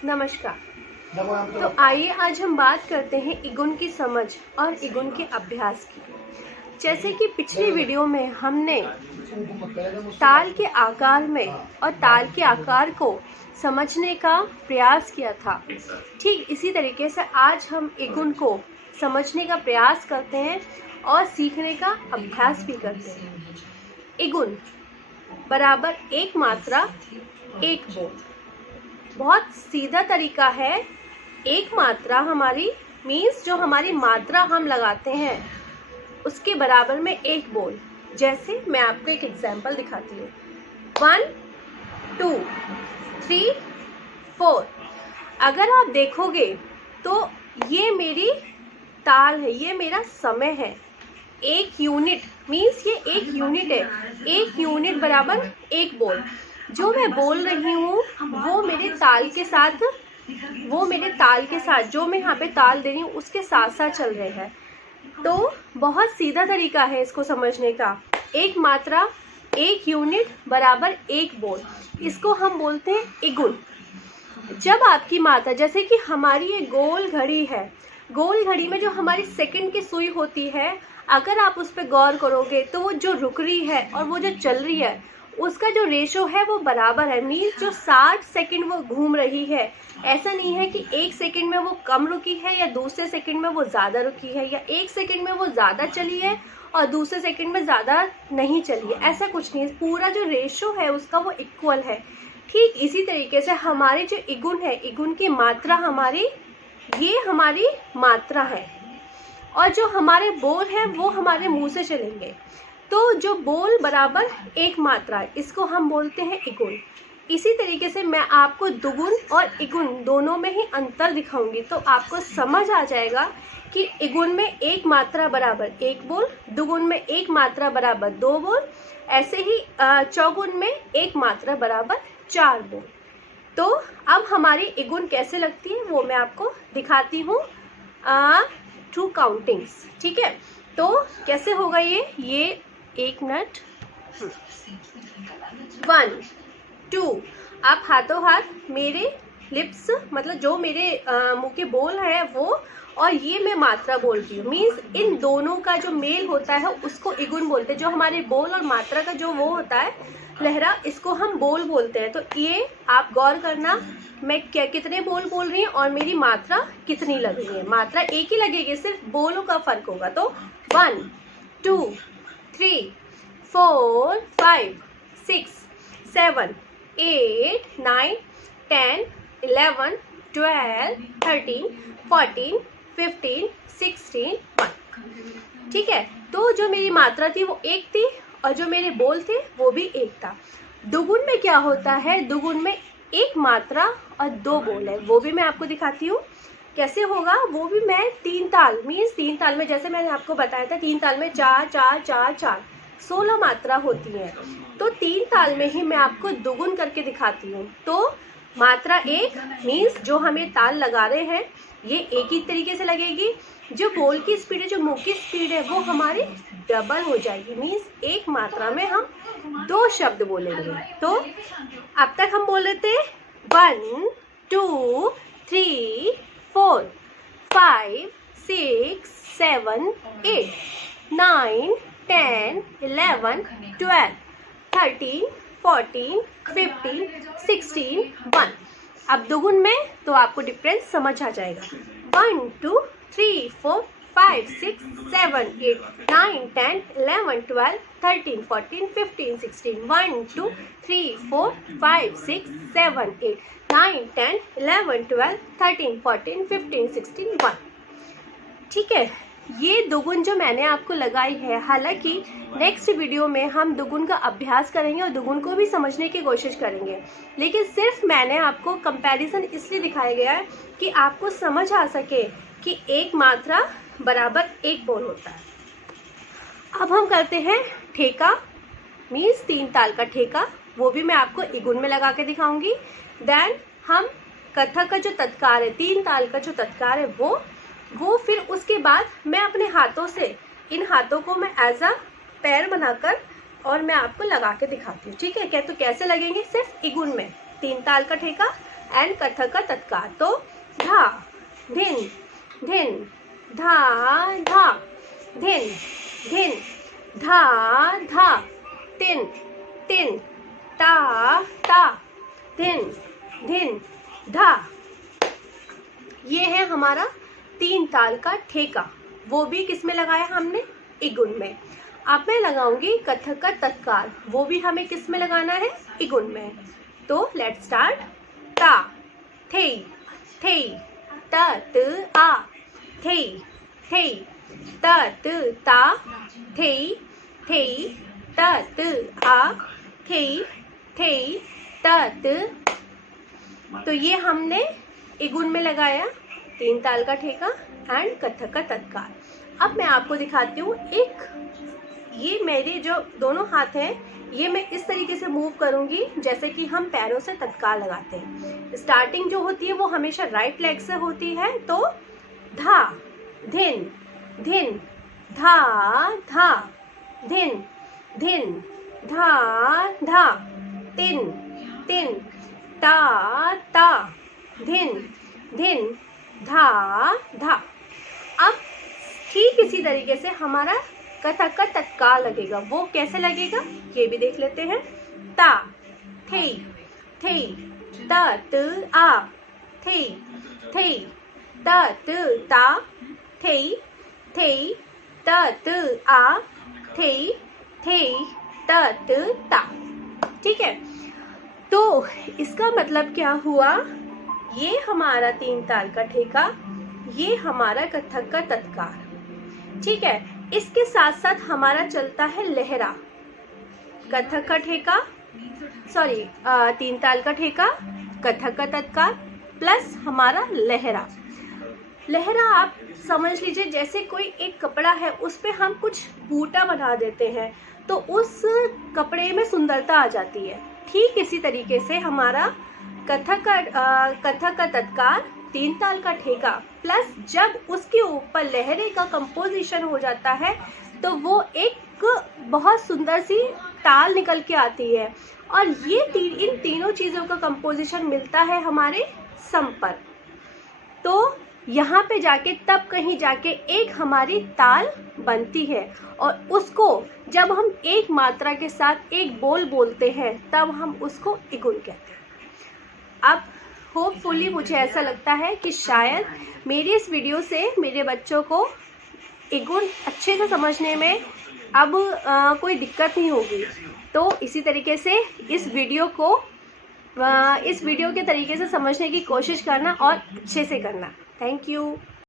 नमस्कार। तो आइए आज हम बात करते हैं इगुन की समझ और इगुन के अभ्यास की। जैसे कि पिछली वीडियो में हमने ताल के आकार में और ताल के आकार को समझने का प्रयास किया था, ठीक इसी तरीके से आज हम इगुन को समझने का प्रयास करते हैं और सीखने का अभ्यास भी करते हैं। इगुन बराबर एक मात्रा एक बोल। बहुत सीधा तरीका है। एक मात्रा हमारी मीन्स जो हमारी मात्रा हम लगाते हैं उसके बराबर में एक बोल। जैसे मैं आपको एक एग्जांपल दिखाती हूँ। 1 2 3 4। अगर आप देखोगे तो ये मेरी ताल है, ये मेरा समय है। एक यूनिट मीन्स ये एक यूनिट है। एक यूनिट बराबर एक बोल। जो मैं बोल रही हूँ वो मेरे ताल के साथ जो मैं यहाँ पे ताल दे रही हूँ उसके साथ साथ चल रहे हैं। तो बहुत सीधा तरीका है इसको समझने का। एक मात्रा एक यूनिट बराबर एक बोल, इसको हम बोलते हैं इगुन। जब आपकी मात्रा, जैसे कि हमारी ये गोल घड़ी है, गोल घड़ी में जो हमारी सेकंड की सुई होती है, अगर आप उस पर गौर करोगे तो वो जो रुक रही है और वो जो चल रही है उसका जो रेशो है वो बराबर है। मीन्स जो 60 सेकंड वो घूम रही है, ऐसा नहीं है कि एक सेकंड में वो कम रुकी है या दूसरे सेकंड में वो ज़्यादा रुकी है, या एक सेकंड में वो ज़्यादा चली है और दूसरे सेकंड में ज़्यादा नहीं चली है। ऐसा कुछ नहीं है। पूरा जो रेशो है उसका वो इक्वल है। ठीक इसी तरीके से हमारी जो इगुन है, इगुन की मात्रा हमारी, ये हमारी मात्रा है और जो हमारे बोल है वो हमारे मुंह से चलेंगे। तो जो बोल बराबर एक मात्रा है, इसको हम बोलते हैं इगुन। इसी तरीके से मैं आपको दुगुन और इगुन दोनों में ही अंतर दिखाऊंगी, तो आपको समझ आ जाएगा कि इगुन में एक मात्रा बराबर एक बोल, दुगुन में एक मात्रा बराबर दो बोल, ऐसे ही चौगुन में एक मात्रा बराबर चार बोल। तो अब हमारी इगुन कैसे लगती है वो मैं आपको दिखाती हूँ थ्रू काउंटिंग्स। ठीक है, तो कैसे होगा ये 1 मिनट। 1 2। आप हाथों हाथ मेरे लिप्स, मतलब जो मेरे मुंह के बोल है वो, और ये मैं मात्रा बोलती हूँ। मीन्स इन दोनों का जो मेल होता है उसको इगुन बोलते हैं। जो हमारे बोल और मात्रा का जो वो होता है लहरा, इसको हम बोल बोलते हैं। तो ये आप गौर करना, मैं कितने बोल बोल रही हूँ और मेरी मात्रा कितनी लग रही है। मात्रा एक ही लगेगी, सिर्फ बोलों का फर्क होगा। तो 1 2 3 4 5 6 7 8 9 10 11 12 13 14 15 16 1। ठीक है, तो जो मेरी मात्रा थी वो एक थी और जो मेरे बोल थे वो भी एक था। दुगुन में क्या होता है, दुगुन में एक मात्रा और दो बोल है। वो भी मैं आपको दिखाती हूँ कैसे होगा। वो भी मैं 3 ताल, मीन्स 3 ताल में, जैसे मैंने आपको बताया था 3 ताल में 4 4 4 4 16 मात्रा होती है। तो 3 ताल में ही मैं आपको दुगुन करके दिखाती हूँ। तो मात्रा एक मीन्स जो हमें ताल लगा रहे हैं ये एक ही तरीके से लगेगी। जो बोल की स्पीड है, जो मुंह की स्पीड है, वो हमारी डबल हो जाएगी। मीन्स एक मात्रा में हम 2 शब्द बोलेंगे। तो अब तक हम बोल लेते हैं 1 2 3 4 5 6 7 8 9 10 11 12 13 14 15 16 1। अब दुगुन में तो आपको डिफरेंस समझ आ जाएगा। 1 2 3 4 5 6 7 8 9 10 11 12 13 14 15 16 1 2 3 4 5 6 7 8 9 10 11 12 13 14 15 16 1। ठीक है, ये दुगुन जो मैंने आपको लगाई है, हालांकि नेक्स्ट वीडियो में हम दुगुन का अभ्यास करेंगे और दुगुन को भी समझने की कोशिश करेंगे, लेकिन सिर्फ मैंने आपको कंपैरिजन इसलिए दिखाया गया है कि आपको समझ आ सके कि एक मात्रा बराबर एक बोल होता है। अब हम करते हैं ठेका, मीन्स 3 ताल का ठेका। वो भी मैं आपको इगुन में लगा के दिखाऊंगी। देन हम कथक का जो तत्कार है, 3 ताल का जो तत्कार है वो फिर उसके बाद मैं अपने हाथों से, इन हाथों को मैं एज अ पैर बनाकर और मैं आपको लगा के दिखाती हूँ। ठीक है क्या? तो कैसे लगेंगे? सिर्फ इगुन में 3 ताल का ठेका, एंड कथक का तत्कार। तो धा धिन धिन, धा धा, धिन धिन, धा धा, तिन तिन, ता ता, धिन धिन, धा। ये है हमारा 3 ताल का ठेका, वो भी किस में लगाया हमने, इगुन में। अब मैं लगाऊंगी कथक का तत्कार, वो भी हमें किस में लगाना है, इगुन में। तो लेट्स स्टार्ट। ता थे थे, त त आ, थे थे, त त ता, थे थे, त त आ, थे थे, त त। तो ये हमने इगुन में लगाया 3 ताल का ठेका एंड कथक का तत्कार। अब मैं आपको दिखाती हूँ एक, ये मेरे जो दोनों हाथ हैं ये मैं इस तरीके से मूव करूंगी जैसे कि हम पैरों से तत्कार लगाते हैं। स्टार्टिंग जो होती है वो हमेशा राइट लेग से होती है। तो धा धिन धिन, धा धा, धिन धिन, धा धा, तिन तिन, ता ता, धिन धिन, धा धा। अब ठीक इसी तरीके से हमारा कथक का तत्कार लगेगा, वो कैसे लगेगा ये भी देख लेते हैं। ता थे थे, त त आ, थे थे, त त ता, थे थे, त त आ, थे थे, त त ता। ठीक है, तो इसका मतलब क्या हुआ, ये हमारा 3 ताल का ठेका, ये हमारा कथक का तत्कार। ठीक है, इसके साथ साथ हमारा चलता है लहरा, कथक का ठेका, सॉरी 3 ताल का ठेका, कथक का तत्कार प्लस हमारा लहरा। लहरा आप समझ लीजिए जैसे कोई एक कपड़ा है उस पे हम कुछ बूटा बना देते हैं तो उस कपड़े में सुंदरता आ जाती है। ठीक इसी तरीके से हमारा कथक का तत्कार, 3 ताल का ठेका प्लस जब उसके ऊपर लहरे का कंपोजिशन हो जाता है तो वो एक बहुत सुंदर सी ताल निकल के आती है। और ये इन तीनों चीज़ों का कंपोजिशन मिलता है हमारे सम पर। तो यहाँ पे जाके तब कहीं जाके एक हमारी ताल बनती है और उसको जब हम एक मात्रा के साथ एक बोल बोलते हैं तब हम उसको इगुन कहते हैं। अब होपफुली मुझे ऐसा लगता है कि शायद मेरी इस वीडियो से मेरे बच्चों को इगुन अच्छे से समझने में अब कोई दिक्कत नहीं होगी। तो इसी तरीके से इस वीडियो के तरीके से समझने की कोशिश करना और अच्छे से करना। Thank you.